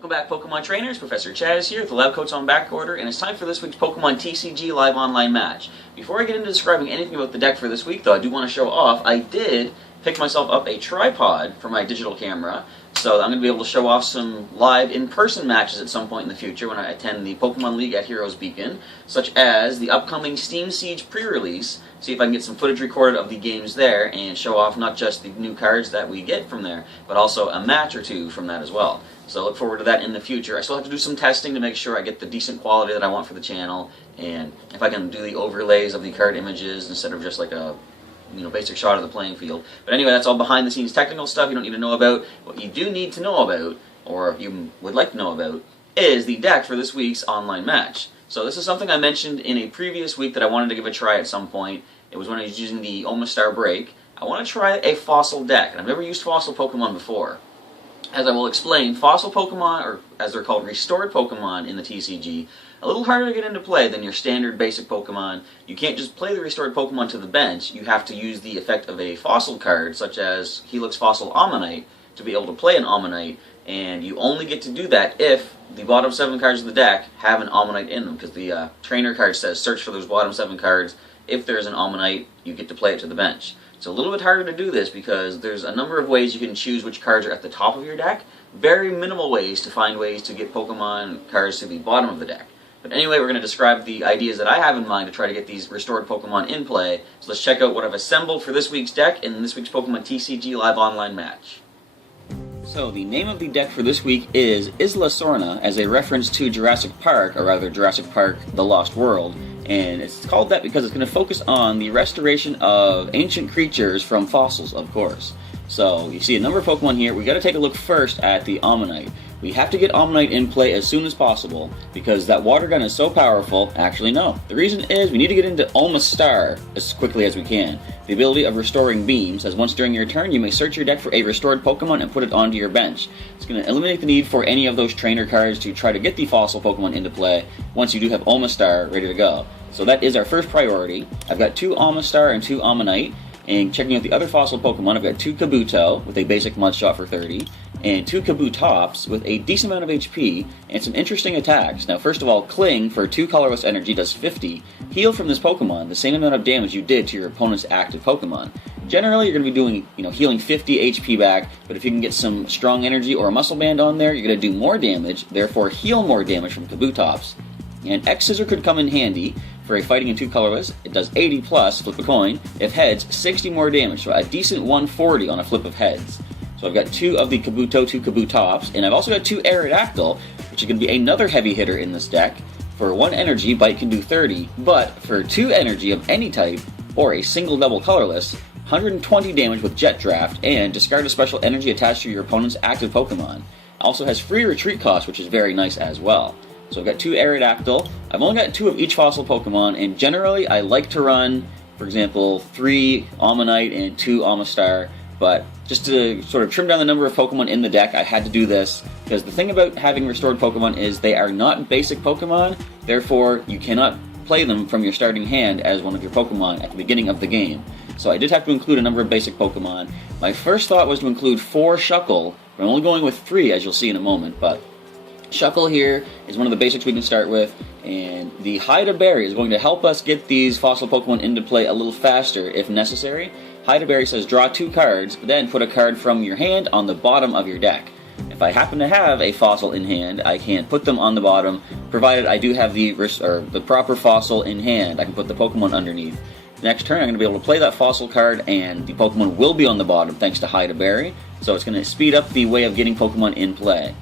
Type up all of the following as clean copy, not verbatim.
Welcome back, Pokemon trainers. Professor Chaz here with the lab coats on back order, and it's time for this week's Pokemon TCG live online match. Before I get into describing anything about the deck for this week, though, I do want to show off, I did pick myself up a tripod for my digital camera, so I'm going to be able to show off some live in-person matches at some point in the future when I attend the Pokemon League at Heroes Beacon, such as the upcoming Steam Siege pre-release. See if I can get some footage recorded of the games there and show off not just the new cards that we get from there, but also a match or two from that as well. So look forward to that in the future. I still have to do some testing to make sure I get the decent quality that I want for the channel, and if I can do the overlays of the card images instead of just like a basic shot of the playing field. But anyway, that's all behind the scenes technical stuff you don't need to know about. What you do need to know about, or you would like to know about, is the deck for this week's online match. So this is something I mentioned in a previous week that I wanted to give a try at some point. It was when I was using the Omastar break. I want to try a fossil deck, and I've never used fossil Pokemon before. As I will explain, fossil Pokemon, or as they're called, restored Pokemon in the TCG, a little harder to get into play than your standard basic Pokemon. You can't just play the restored Pokemon to the bench. You have to use the effect of a fossil card, such as Helix Fossil Omanyte, to be able to play an Omanyte, and you only get to do that if the bottom 7 cards of the deck have an Omanyte in them, because the trainer card says search for those bottom 7 cards. If there's an Omanyte, you get to play it to the bench. It's a little bit harder to do this because there's a number of ways you can choose which cards are at the top of your deck. Very minimal ways to find ways to get Pokemon cards to the bottom of the deck. But anyway, we're going to describe the ideas that I have in mind to try to get these restored Pokemon in play. So let's check out what I've assembled for this week's deck in this week's Pokemon TCG live online match. So the name of the deck for this week is Isla Sorna, as a reference to Jurassic Park, or rather Jurassic Park The Lost World. And it's called that because it's going to focus on the restoration of ancient creatures from fossils, of course. So you see a number of Pokemon here. We've got to take a look first at the Omanyte. We have to get Omanyte in play as soon as possible because that water gun is so powerful. Actually, no. The reason is we need to get into Omastar as quickly as we can. The ability of restoring beams, as once during your turn you may search your deck for a restored Pokemon and put it onto your bench. It's going to eliminate the need for any of those trainer cards to try to get the fossil Pokemon into play once you do have Omastar ready to go. So that is our first priority. I've got 2 Omastar and 2 Omanyte. And checking out the other fossil Pokemon, I've got 2 Kabuto with a basic mud shot for 30, and 2 Kabutops with a decent amount of HP and some interesting attacks. Now, first of all, Cling for 2 colorless energy does 50. Heal from this Pokemon, the same amount of damage you did to your opponent's active Pokemon. Generally, you're going to be doing, healing 50 HP back, but if you can get some strong energy or a muscle band on there, you're going to do more damage, therefore heal more damage from Kabutops. And X-Scissor could come in handy for a fighting in 2 colorless. It does 80 plus, flip a coin. If heads, 60 more damage, so a decent 140 on a flip of heads. So I've got 2 of the Kabuto, 2 Kabutops, and I've also got 2 Aerodactyl, which is going to be another heavy hitter in this deck. For 1 energy, Bite can do 30, but for 2 energy of any type, or a single double colorless, 120 damage with Jet Draft, and discard a special energy attached to your opponent's active Pokemon. Also has free retreat cost, which is very nice as well. So I've got 2 Aerodactyl. I've only got 2 of each fossil Pokemon, and generally I like to run, for example, 3 Omanyte and 2 Omastar, but just to sort of trim down the number of Pokemon in the deck, I had to do this, because the thing about having restored Pokemon is they are not basic Pokemon, therefore you cannot play them from your starting hand as one of your Pokemon at the beginning of the game. So I did have to include a number of basic Pokemon. My first thought was to include 4 Shuckle, but I'm only going with 3 as you'll see in a moment, but Shuckle here is one of the basics we can start with, and the Hida Berry is going to help us get these fossil Pokemon into play a little faster if necessary. Hida Berry says draw 2 cards, then put a card from your hand on the bottom of your deck. If I happen to have a fossil in hand, I can put them on the bottom, provided I do have the proper fossil in hand. I can put the Pokemon underneath. Next turn I'm going to be able to play that fossil card, and the Pokemon will be on the bottom thanks to Hida Berry, so it's going to speed up the way of getting Pokemon in play.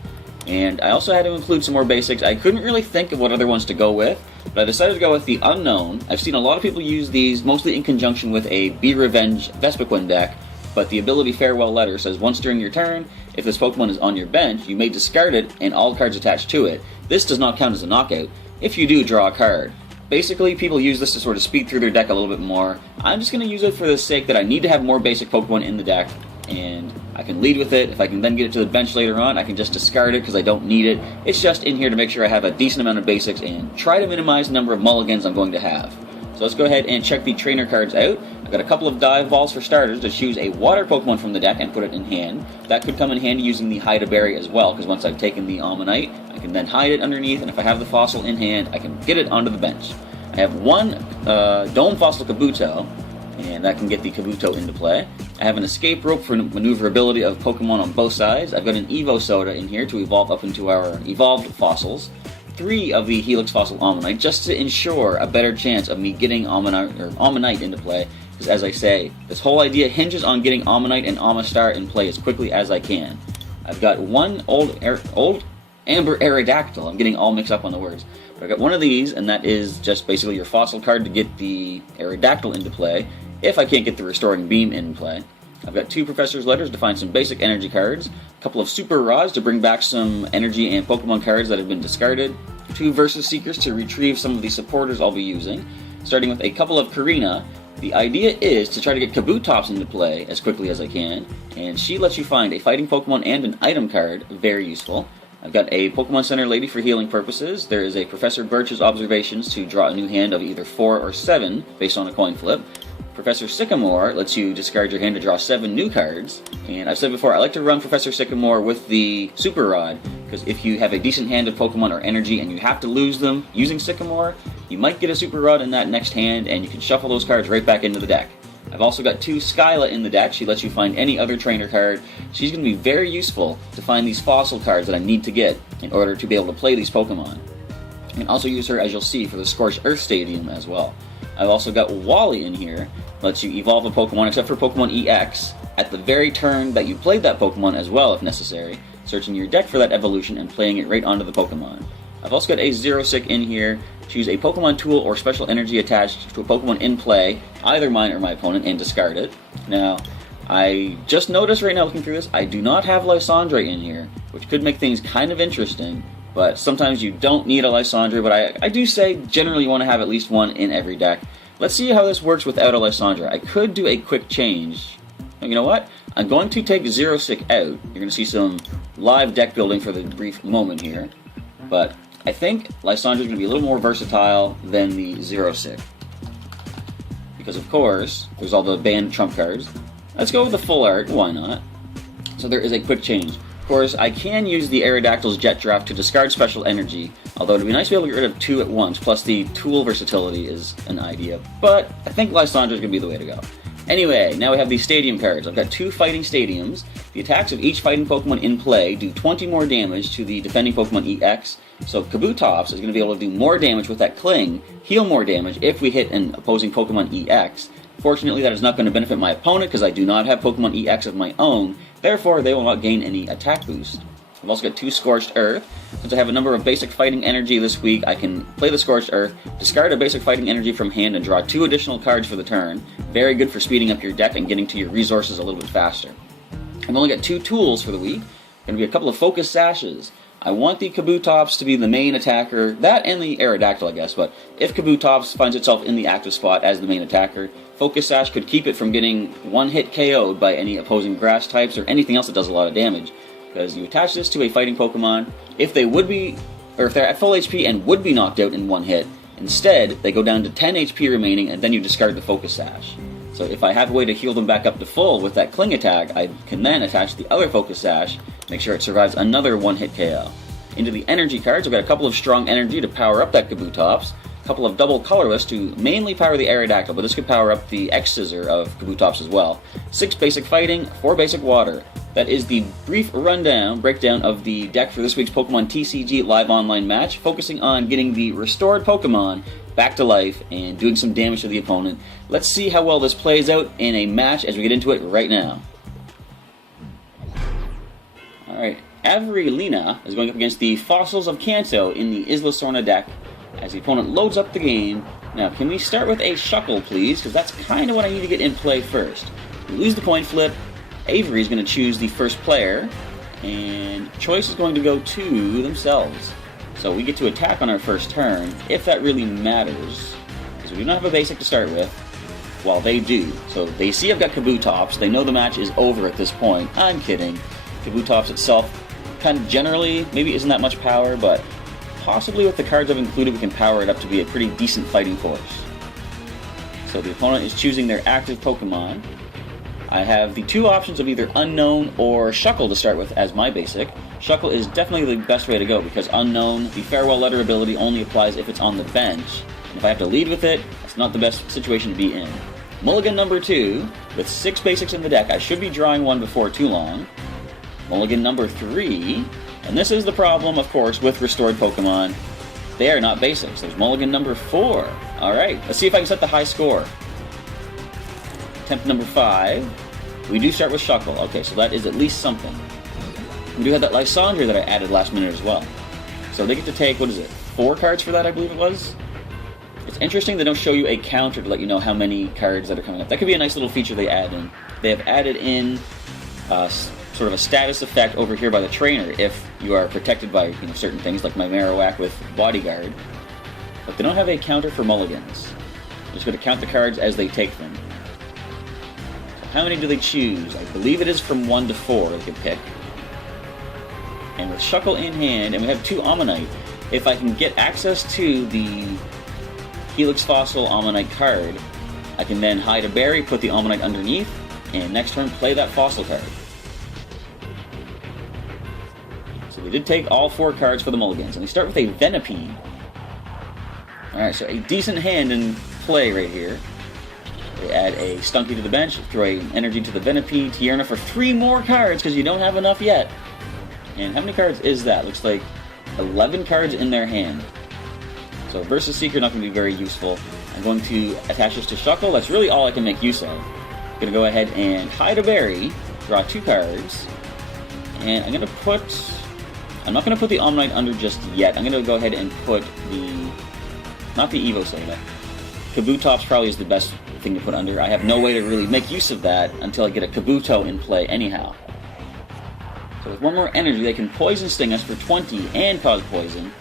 And I also had to include some more basics. I couldn't really think of what other ones to go with, but I decided to go with the Unknown. I've seen a lot of people use these, mostly in conjunction with a Be Revenge Vespiquen deck, but the ability Farewell Letter says once during your turn, if this Pokemon is on your bench, you may discard it and all cards attached to it. This does not count as a knockout. If you do, draw a card. Basically, people use this to sort of speed through their deck a little bit more. I'm just going to use it for the sake that I need to have more basic Pokemon in the deck, and I can lead with it. If I can then get it to the bench later on, I can just discard it because I don't need it. It's just in here to make sure I have a decent amount of basics and try to minimize the number of mulligans I'm going to have. So let's go ahead and check the trainer cards out. I've got a couple of dive balls for starters to choose a water Pokemon from the deck and put it in hand. That could come in handy using the Hide a Berry as well, because once I've taken the Omanyte, I can then hide it underneath, and if I have the fossil in hand, I can get it onto the bench. I have one Dome Fossil Kabuto, and that can get the Kabuto into play. I have an escape rope for maneuverability of Pokemon on both sides. I've got an Evo Soda in here to evolve up into our evolved fossils. 3 of the Helix Fossil Omanyte, just to ensure a better chance of me getting Omanyte into play. Because as I say, this whole idea hinges on getting Omanyte and Omastar in play as quickly as I can. I've got one old Amber Aerodactyl. I'm getting all mixed up on the words. But I've got one of these, and that is just basically your fossil card to get the Aerodactyl into play, if I can't get the Restoring Beam in play. I've got 2 Professor's Letters to find some basic energy cards, a couple of Super Rods to bring back some energy and Pokemon cards that have been discarded, 2 Versus Seekers to retrieve some of the supporters I'll be using, starting with a couple of Karina. The idea is to try to get Kabutops into play as quickly as I can, and she lets you find a fighting Pokemon and an item card, very useful. I've got a Pokemon Center Lady for healing purposes. There is a Professor Birch's Observations to draw a new hand of either 4 or 7 based on a coin flip. Professor Sycamore lets you discard your hand to draw 7 new cards, and I've said before, I like to run Professor Sycamore with the Super Rod, because if you have a decent hand of Pokemon or energy and you have to lose them using Sycamore, you might get a Super Rod in that next hand, and you can shuffle those cards right back into the deck. I've also got 2 Skyla in the deck. She lets you find any other trainer card. She's going to be very useful to find these fossil cards that I need to get in order to be able to play these Pokemon. I can also use her, as you'll see, for the Scorched Earth Stadium as well. I've also got Wally in here, lets you evolve a Pokemon except for Pokemon EX at the very turn that you played that Pokemon as well if necessary, searching your deck for that evolution and playing it right onto the Pokemon. I've also got a Xerosic in here. Choose a Pokemon tool or special energy attached to a Pokemon in play, either mine or my opponent, and discard it. Now, I just noticed right now looking through this, I do not have Lysandre in here, which could make things kind of interesting. But sometimes you don't need a Lysandre, but I do say generally you want to have at least one in every deck. Let's see how this works without a Lysandre. I could do a quick change. You know what? I'm going to take Xerosic out. You're going to see some live deck building for the brief moment here. But I think Lysandre is going to be a little more versatile than the Xerosic. Because of course, there's all the banned trump cards. Let's go with the full art, why not? So there is a quick change. Of course, I can use the Aerodactyl's Jet Draft to discard special energy, although it would be nice to be able to get rid of 2 at once, plus the tool versatility is an idea, but I think Lysandre is going to be the way to go. Anyway, now we have these stadium cards. I've got 2 fighting stadiums. The attacks of each fighting Pokemon in play do 20 more damage to the defending Pokemon EX, so Kabutops is going to be able to do more damage with that Cling, heal more damage if we hit an opposing Pokemon EX. Fortunately, that is not going to benefit my opponent because I do not have Pokemon EX of my own, therefore they will not gain any attack boost. I've also got 2 Scorched Earth. Since I have a number of basic fighting energy this week, I can play the Scorched Earth, discard a basic fighting energy from hand, and draw 2 additional cards for the turn. Very good for speeding up your deck and getting to your resources a little bit faster. I've only got 2 tools for the week. Going to be a couple of Focus Sashes. I want the Kabutops to be the main attacker, that and the Aerodactyl I guess, but if Kabutops finds itself in the active spot as the main attacker, Focus Sash could keep it from getting one-hit KO'd by any opposing grass types or anything else that does a lot of damage. Because you attach this to a fighting Pokemon, if they're at full HP and would be knocked out in one hit, instead they go down to 10 HP remaining and then you discard the Focus Sash. So if I have a way to heal them back up to full with that Cling attack, I can then attach the other Focus Sash, make sure it survives another one-hit KO. Into the energy cards, I've got a couple of strong energy to power up that Kabutops, a couple of double colorless to mainly power the Aerodactyl, but this could power up the X-Scissor of Kabutops as well. 6 basic fighting, 4 basic water. That is the brief breakdown of the deck for this week's Pokemon TCG live online match, focusing on getting the restored Pokemon back to life and doing some damage to the opponent. Let's see how well this plays out in a match as we get into it right now. Alright, Averilina is going up against the Fossils of Kanto in the Isla Sorna deck as the opponent loads up the game. Now, can we start with a Shuckle, please? Because that's kind of what I need to get in play first. We lose the coin flip. Avery is going to choose the first player, and choice is going to go to themselves. So we get to attack on our first turn, if that really matters, because we do not have a basic to start with, while they do. So they see I've got Kabutops, they know the match is over at this point. I'm kidding. Kabutops itself, kind of generally, maybe isn't that much power, but possibly with the cards I've included we can power it up to be a pretty decent fighting force. So the opponent is choosing their active Pokemon. I have the two options of either Unknown or Shuckle to start with as my basic. Shuckle is definitely the best way to go because Unknown, the Farewell Letter ability only applies if it's on the bench. And if I have to lead with it, it's not the best situation to be in. Mulligan number 2, with 6 basics in the deck, I should be drawing one before too long. Mulligan number 3, and this is the problem, of course, with Restored Pokemon. They are not basics. There's Mulligan number 4. Alright, let's see if I can set the high score. Attempt number 5. We do start with Shuckle. Okay, so that is at least something. We do have that Lysandre that I added last minute as well. So they get to take, what is it, 4 cards for that, I believe it was? It's interesting they don't show you a counter to let you know how many cards that are coming up. That could be a nice little feature they add in. They have added in sort of a status effect over here by the trainer if you are protected by certain things, like my Marowak with Bodyguard. But they don't have a counter for mulligans. They're just going to count the cards as they take them. So how many do they choose? I believe it is from 1 to 4 they can pick. And with Shuckle in hand, and we have 2 Omanyte, if I can get access to the Helix Fossil Omanyte card, I can then hide a berry, put the Omanyte underneath, and next turn play that Fossil card. So they did take all 4 cards for the mulligans, and they start with a Venipede. Alright, so a decent hand in play right here. They add a Stunky to the bench, throw an energy to the Venipede, Tierna for 3 more cards, because you don't have enough yet. And how many cards is that? Looks like 11 cards in their hand. So Versus Seeker not going to be very useful. I'm going to attach this to Shuckle. That's really all I can make use of. I'm going to go ahead and hide a berry, draw 2 cards, and I'm going to put... I'm not going to put the Omanyte under just yet. I'm going to go ahead and put the... not the Evo Soda. Kabutops probably is the best thing to put under. I have no way to really make use of that until I get a Kabuto in play anyhow. So with 1 more energy, they can Poison Sting us for 20 and cause poison.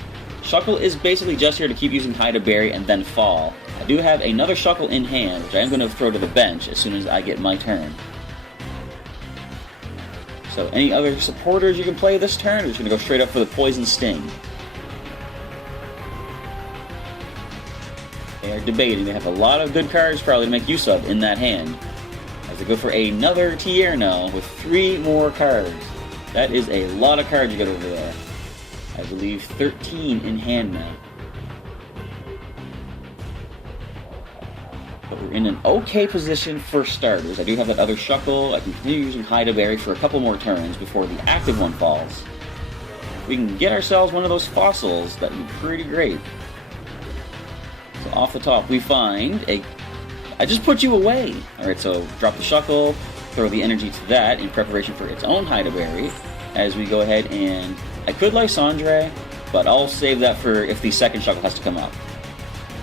Shuckle is basically just here to keep using Hide a Berry and then fall. I do have another Shuckle in hand, which I am going to throw to the bench as soon as I get my turn. So any other supporters you can play this turn, we're just going to go straight up for the Poison Sting. They are debating. They have a lot of good cards probably to make use of in that hand. As they go for another Tierna with 3 more cards. That is a lot of cards you got over there. I believe 13 in hand now. But we're in an okay position for starters. I do have that other Shuckle. I can continue using Hide a Berry for a couple more turns before the active one falls. We can get ourselves one of those fossils. That would be pretty great. So off the top we find a... I just put you away! Alright, so drop the Shuckle, throw the energy to that in preparation for its own Hide a Berry. As we go ahead and... I could Lysandre, but I'll save that for if the second Shuckle has to come up.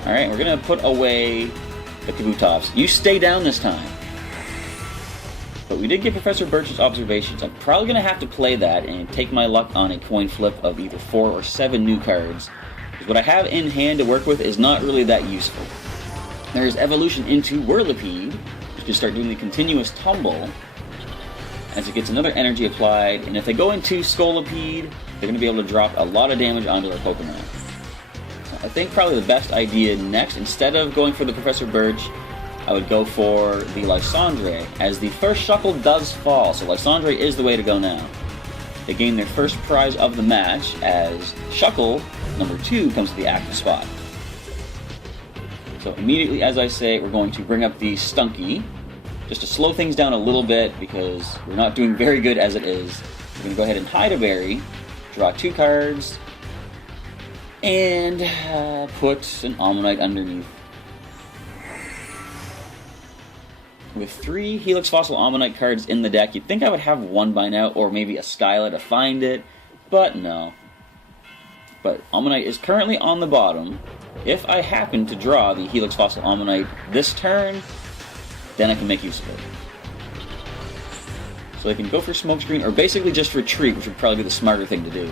Alright, we're going to put away the Kabutops. You stay down this time. But we did get Professor Birch's observations. I'm probably going to have to play that and take my luck on a coin flip of either 4 or 7 new cards. Because what I have in hand to work with is not really that useful. There's evolution into Whirlipede, which can start doing the continuous tumble as it gets another energy applied, and if they go into Scolipede, they're going to be able to drop a lot of damage onto their Pokemon. I think probably the best idea next, instead of going for the Professor Birch, I would go for the Lysandre, as the first Shuckle does fall, so Lysandre is the way to go now. They gain their first prize of the match, as Shuckle, number 2, comes to the active spot. So immediately, as I say, we're going to bring up the Stunky, just to slow things down a little bit, because we're not doing very good as it is. We're going to go ahead and Hide a Berry, draw 2 cards, and put an Omanyte underneath. With 3 Helix Fossil Omanyte cards in the deck, you'd think I would have 1 by now, or maybe a Skyla to find it, but no. But Omanyte is currently on the bottom. If I happen to draw the Helix Fossil Omanyte this turn, then I can make use of it. So they can go for Smokescreen, or basically just retreat, which would probably be the smarter thing to do.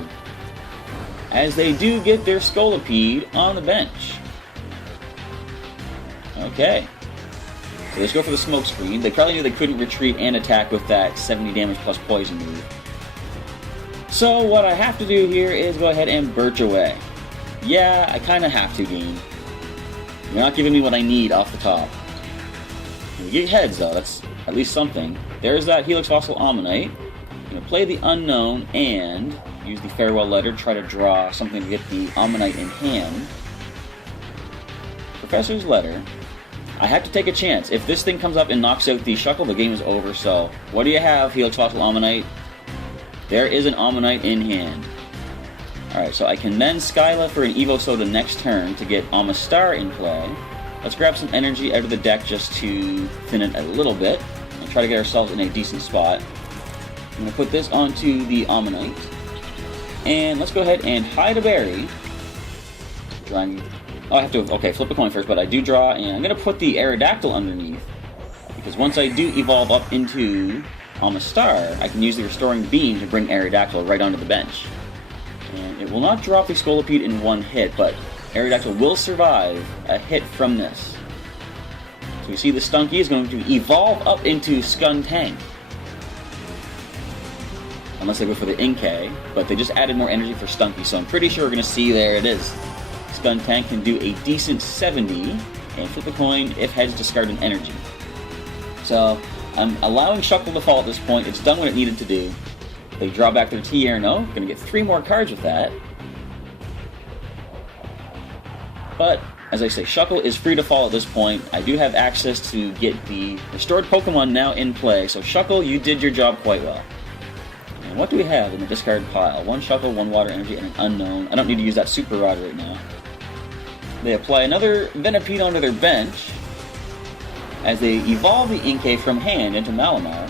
As they do get their Scolipede on the bench. Okay. So let's go for the Smokescreen. They probably knew they couldn't retreat and attack with that 70 damage plus poison move. So what I have to do here is go ahead and Birch away. Yeah, I kind of have to, game. You're not giving me what I need off the top. We get heads though, that's at least something. There's that Helix Fossil Omanyte. I'm going to play the Unknown and use the Farewell Letter to try to draw something to get the Omanyte in hand. Professor's Letter. I have to take a chance. If this thing comes up and knocks out the Shuckle, the game is over. So, what do you have, Helix Fossil Omanyte? There is an Omanyte in hand. Alright, so I can then Skyla for an Evo Soda next turn to get Omastar in play. Let's grab some energy out of the deck just to thin it a little bit and try to get ourselves in a decent spot. I'm going to put this onto the Omanyte. And let's go ahead and hide a berry. Drawing. Oh, I have to, okay, flip a coin first, but I do draw, and I'm going to put the Aerodactyl underneath, because once I do evolve up into Omastar, I can use the Restoring Beam to bring Aerodactyl right onto the bench. And it will not drop the Scolipede in one hit, but Aerodactyl will survive a hit from this. So we see the Stunky is going to evolve up into Skuntank. Unless they go for the Inkay, but they just added more energy for Stunky, so I'm pretty sure we're going to see there it is. Skuntank can do a decent 70, and flip a coin if heads discard an energy. So, I'm allowing Shuckle to fall at this point. It's done what it needed to do. They draw back their Tierno. Going to get 3 more cards with that. But, as I say, Shuckle is free to fall at this point. I do have access to get the Restored Pokemon now in play. So, Shuckle, you did your job quite well. And what do we have in the discard pile? 1 Shuckle, 1 Water Energy, and an Unknown. I don't need to use that Super Rod right now. They apply another Venipede onto their bench as they evolve the Inkay from hand into Malamar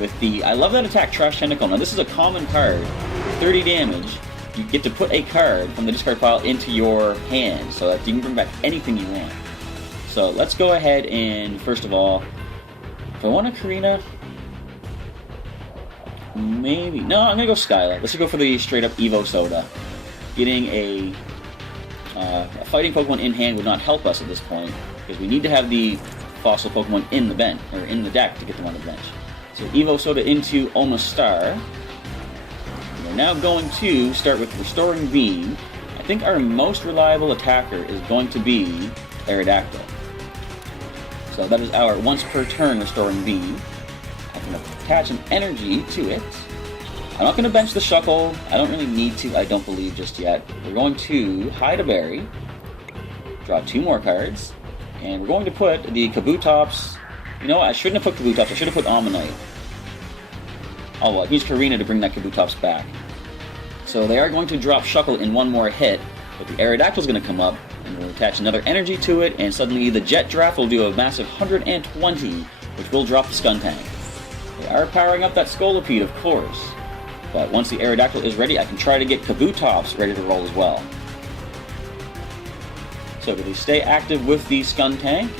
with the I Love That Attack Trash Tentacle. Now this is a common card. 30 damage. You get to put a card from the discard pile into your hand so that you can bring back anything you want. So let's go ahead and first of all, if I want a Karina, maybe. No, I'm going to go Skyla. Let's just go for the straight up Evo Soda. Getting a fighting Pokemon in hand would not help us at this point, because we need to have the fossil Pokemon in the bench, or in the deck to get them on the bench. So Evo Soda into Omastar. We're now going to start with Restoring Beam. I think our most reliable attacker is going to be Aerodactyl. So that is our once per turn Restoring Beam. I'm going to attach an energy to it. I'm not going to bench the Shuckle. I don't really need to, I don't believe, just yet. We're going to hide a berry, draw 2 more cards, and we're going to put the Kabutops. You know what? I shouldn't have put Kabutops. I should have put Omanyte. Oh well, I can use Karina to bring that Kabutops back. So they are going to drop Shuckle in 1 more hit, but the Aerodactyl is going to come up, and we'll attach another energy to it, and suddenly the Jet Draft will do a massive 120, which will drop the Skuntank. They are powering up that Scolipede, of course. But once the Aerodactyl is ready, I can try to get Kabutops ready to roll as well. So do they stay active with the Skuntank?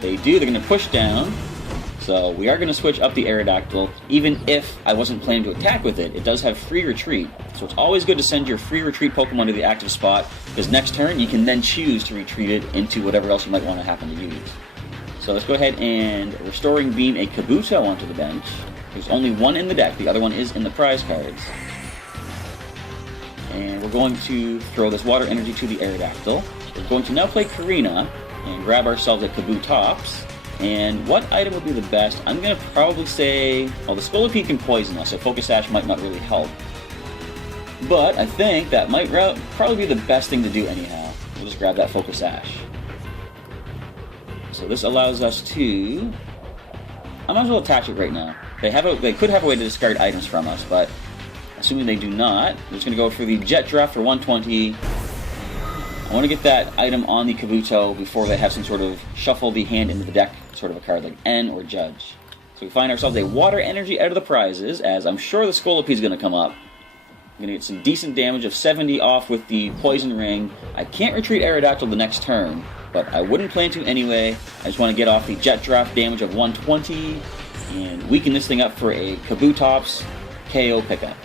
They do. They're going to push down. So we are going to switch up the Aerodactyl. Even if I wasn't planning to attack with it, it does have free retreat. So it's always good to send your free retreat Pokemon to the active spot, because next turn you can then choose to retreat it into whatever else you might want to happen to use. So let's go ahead and Restoring Beam a Kabuto onto the bench. There's only 1 in the deck, the other one is in the prize cards. And we're going to throw this water energy to the Aerodactyl. We're going to now play Karina and grab ourselves a Kabutops. And what item would be the best? I'm going to probably say, well, the Scolipede can poison us, so Focus Sash might not really help. But I think that might probably be the best thing to do anyhow. We'll just grab that Focus Sash. So this allows us to... I might as well attach it right now. They could have a way to discard items from us, but assuming they do not, we're just going to go for the Jet Draft for 120. I want to get that item on the Kabuto before they have some sort of shuffle the hand into the deck sort of a card like N or Judge. So we find ourselves a water energy out of the prizes, as I'm sure the Scolipede is going to come up. I'm going to get some decent damage of 70 off with the Poison Ring. I can't retreat Aerodactyl the next turn, but I wouldn't plan to anyway. I just want to get off the Jet Draft damage of 120 and weaken this thing up for a Kabutops KO pickup.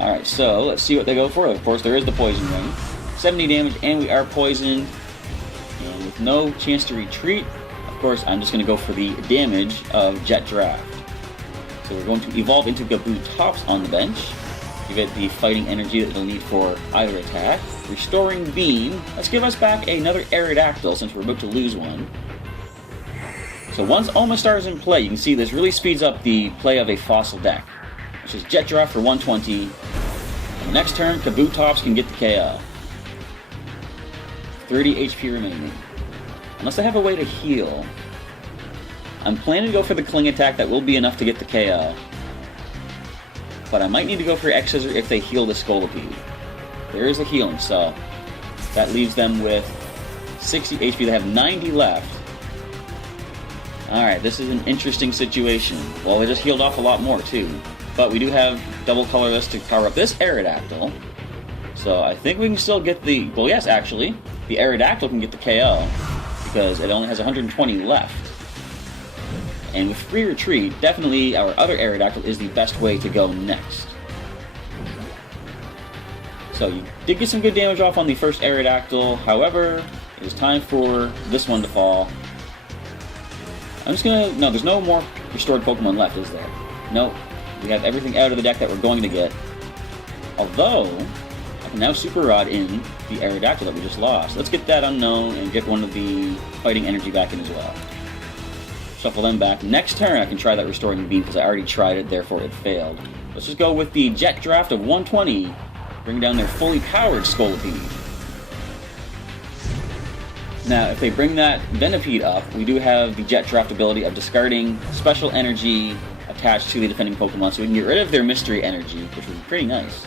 Alright, so let's see what they go for. Of course, there is the Poison Ring. 70 damage, and we are poisoned. And with no chance to retreat, of course, I'm just going to go for the damage of Jet Draft. So we're going to evolve into Kabutops on the bench. Give it the fighting energy that it'll need for either attack. Restoring Beam. Let's give us back another Aerodactyl since we're about to lose one. So once Omastar is in play, you can see this really speeds up the play of a fossil deck, which is Jet Draft for 120. And next turn, Kabutops can get the KO. 30 HP remaining. Unless they have a way to heal. I'm planning to go for the Cling attack. That will be enough to get the KO. But I might need to go for X-Scissor if they heal the Scolipede. There is a healing, so that leaves them with 60 HP. They have 90 left. Alright, this is an interesting situation. Well, they just healed off a lot more, too. But we do have double colorless to power up this Aerodactyl. So I think we can still get the... Well, yes, actually. The Aerodactyl can get the KO. Because it only has 120 left. And with free retreat, definitely our other Aerodactyl is the best way to go next. So you did get some good damage off on the first Aerodactyl. However, it is time for this one to fall. I'm just gonna... No, there's no more restored Pokemon left, is there? Nope. We have everything out of the deck that we're going to get. Although, I can now Super Rod in the Aerodactyl that we just lost. Let's get that Unknown and get one of the fighting energy back in as well. Shuffle them back. Next turn, I can try that Restoring Beam because I already tried it, therefore it failed. Let's just go with the Jet Draft of 120. Bring down their fully powered Scolipede. Now, if they bring that Venipede up, we do have the Jet Draft ability of discarding special energy attached to the defending Pokemon, so we can get rid of their mystery energy, which would be pretty nice.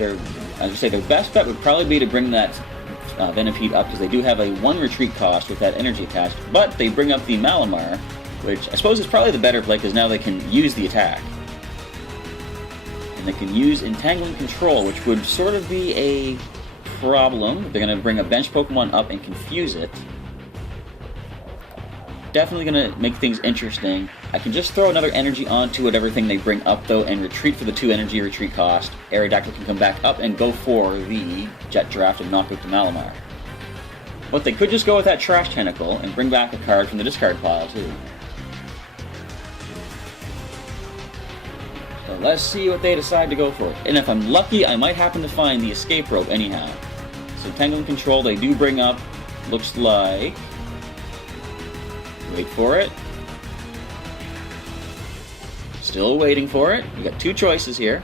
As I say, their best bet would probably be to bring that Venipede up, because they do have a 1 retreat cost with that energy attached, but they bring up the Malamar, which I suppose is probably the better play, because now they can use the attack. And they can use Entangling Control, which would sort of be a problem. They're going to bring a bench Pokemon up and confuse it. Definitely going to make things interesting. I can just throw another energy onto whatever thing they bring up, though, and retreat for the 2 energy retreat cost. Aerodactyl can come back up and go for the Jet Draft and knock out the Malamar. But they could just go with that Trash Tentacle and bring back a card from the discard pile, too. So let's see what they decide to go for. And if I'm lucky, I might happen to find the Escape Rope anyhow. So Entangling Control, they do bring up, looks like... Wait for it. Still waiting for it. You got 2 choices here.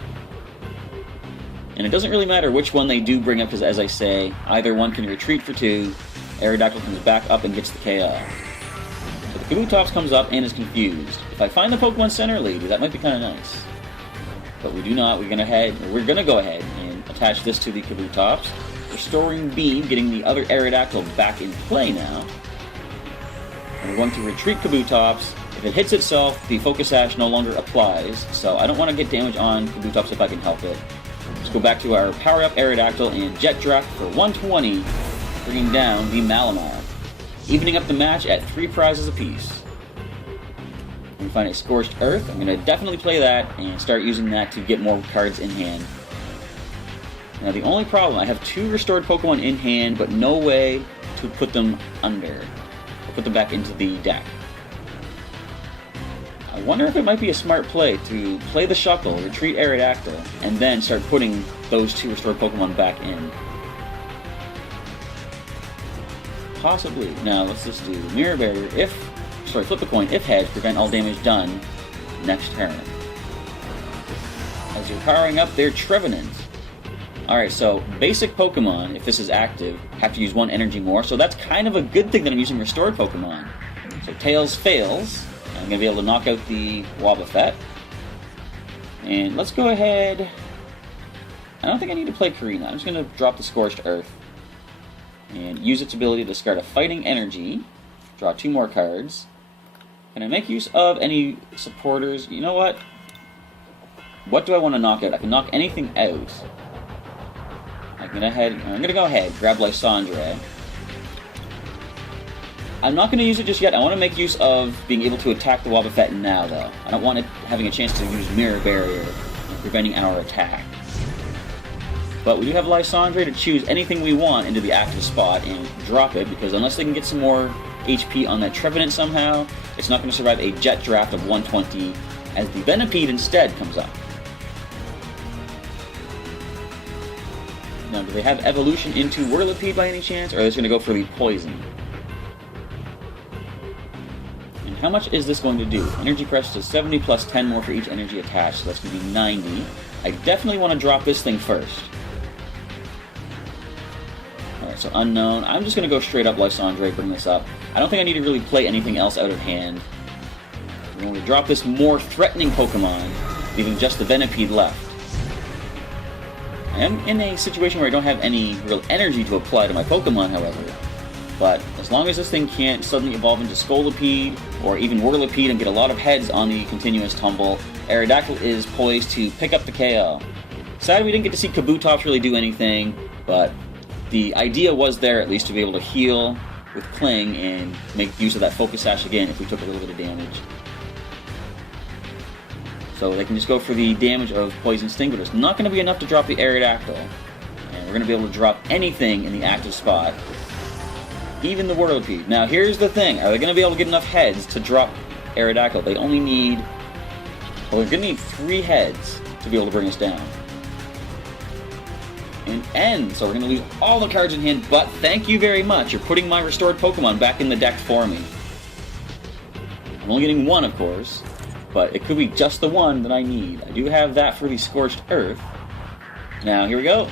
And it doesn't really matter which one they do bring up, because as I say, either one can retreat for 2. Aerodactyl comes back up and gets the KO. So the Kabutops comes up and is confused. If I find the Pokemon Center Lady, that might be kind of nice. But we do not. We're gonna go ahead and attach this to the Kabutops. Restoring Beam, getting the other Aerodactyl back in play now. And we're going to retreat Kabutops. If it hits itself, the Focus Sash no longer applies, so I don't want to get damage on Kabutops if I can help it. Let's go back to our Power Up Aerodactyl and Jet Draft for 120, bringing down the Malamar. Evening up the match at 3 prizes apiece. We find a Scorched Earth. I'm going to definitely play that and start using that to get more cards in hand. Now the only problem, I have 2 restored Pokemon in hand, but no way to put them under. Put them back into the deck. I wonder if it might be a smart play to play the Shuckle, retreat Aerodactyl, and then start putting those 2 restored Pokemon back in. Possibly. Now let's just do Mirror Barrier flip a coin, if hedge, prevent all damage done next turn. As you're powering up their Trevenant. Alright, so basic Pokemon, if this is active, have to use 1 energy more, so that's kind of a good thing that I'm using restored Pokemon. So Tails fails. I'm going to be able to knock out the Wobbuffet. And let's go ahead... I don't think I need to play Karina. I'm just going to drop the Scorched Earth. And use its ability to discard a Fighting Energy. Draw 2 more cards. Can I make use of any supporters? You know what? What do I want to knock out? I can knock anything out. I'm going to go ahead, grab Lysandre. I'm not going to use it just yet. I want to make use of being able to attack the Wobbuffet now, though. I don't want it having a chance to use Mirror Barrier and preventing our attack. But we do have Lysandre to choose anything we want into the active spot and drop it, because unless they can get some more HP on that Trevenant somehow, it's not going to survive a Jet Draft of 120, as the Venipede instead comes up. Now, do they have evolution into Whirlipede by any chance, or are they just going to go for the poison? And how much is this going to do? Energy pressed is 70 plus 10 more for each energy attached, so that's going to be 90. I definitely want to drop this thing first. Alright, so unknown. I'm just going to go straight up Lysandre, bring this up. I don't think I need to really play anything else out of hand. We're going to drop this more threatening Pokemon, leaving just the Venipede left. I am in a situation where I don't have any real energy to apply to my Pokemon, however. But as long as this thing can't suddenly evolve into Scolipede, or even Whirlipede and get a lot of heads on the continuous tumble, Aerodactyl is poised to pick up the KO. Sad we didn't get to see Kabutops really do anything, but the idea was there at least to be able to heal with Cling and make use of that Focus Sash again if we took a little bit of damage. So they can just go for the damage of Poison Sting, but it's not going to be enough to drop the Aerodactyl. And we're going to be able to drop anything in the active spot, even the Whirlipede. Now here's the thing, are they going to be able to get enough heads to drop Aerodactyl? They only need, well, they're going to need 3 heads to be able to bring us down. And end, so we're going to lose all the cards in hand, but thank you very much, you're putting my restored Pokemon back in the deck for me. I'm only getting 1, of course. But it could be just the one that I need. I do have that for the Scorched Earth. Now, here we go.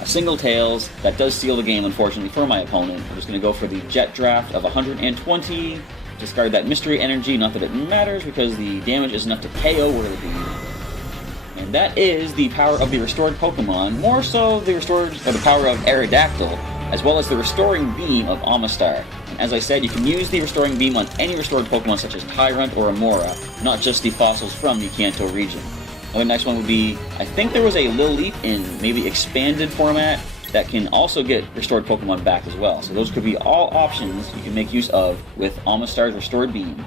A single Tails. That does seal the game, unfortunately, for my opponent. I'm just going to go for the Jet Draft of 120. Discard that Mystery Energy. Not that it matters, because the damage is enough to KO Whirlipede. And that is the power of the restored Pokemon. More so the power of Aerodactyl, as well as the Restoring Beam of Omastar. And as I said, you can use the Restoring Beam on any restored Pokemon such as Tyrant or Amora, not just the fossils from the Kanto region. Now the next one would be, I think there was a Lilip in maybe expanded format that can also get restored Pokemon back as well. So those could be all options you can make use of with Omastar's Restored Beam.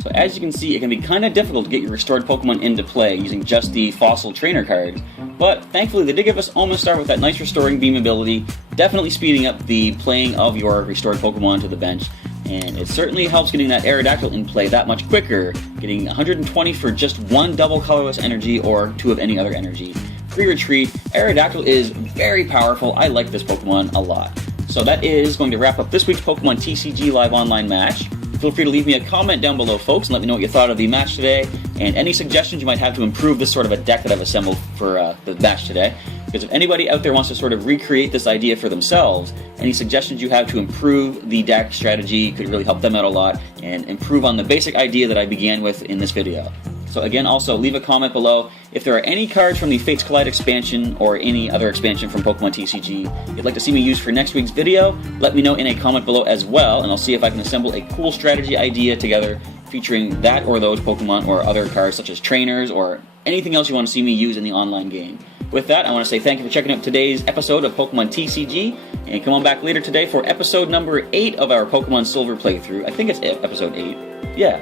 So as you can see, it can be kind of difficult to get your restored Pokemon into play using just the fossil trainer cards, but thankfully they did give us Omastar with that nice Restoring Beam ability, definitely speeding up the playing of your restored Pokemon to the bench, and it certainly helps getting that Aerodactyl in play that much quicker, getting 120 for just 1 double colorless energy or 2 of any other energy. Free retreat. Aerodactyl is very powerful. I like this Pokemon a lot. So that is going to wrap up this week's Pokemon TCG Live Online match. Feel free to leave me a comment down below, folks, and let me know what you thought of the match today, and any suggestions you might have to improve this sort of a deck that I've assembled for the match today. Because if anybody out there wants to sort of recreate this idea for themselves, any suggestions you have to improve the deck strategy could really help them out a lot, and improve on the basic idea that I began with in this video. So again, also leave a comment below if there are any cards from the Fates Collide expansion or any other expansion from Pokemon TCG you'd like to see me use for next week's video. Let me know in a comment below as well, and I'll see if I can assemble a cool strategy idea together featuring that or those Pokemon or other cards such as trainers or anything else you want to see me use in the online game. With that, I want to say thank you for checking out today's episode of Pokemon TCG, and come on back later today for episode number 8 of our Pokemon Silver playthrough. I think it's episode 8. Yeah.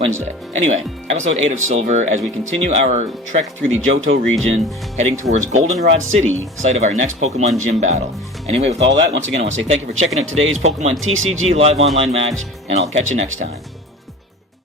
Wednesday. Anyway, episode 8 of Silver as we continue our trek through the Johto region, heading towards Goldenrod City, site of our next Pokemon Gym battle. Anyway, with all that, once again, I want to say thank you for checking out today's Pokemon TCG Live Online match, and I'll catch you next time.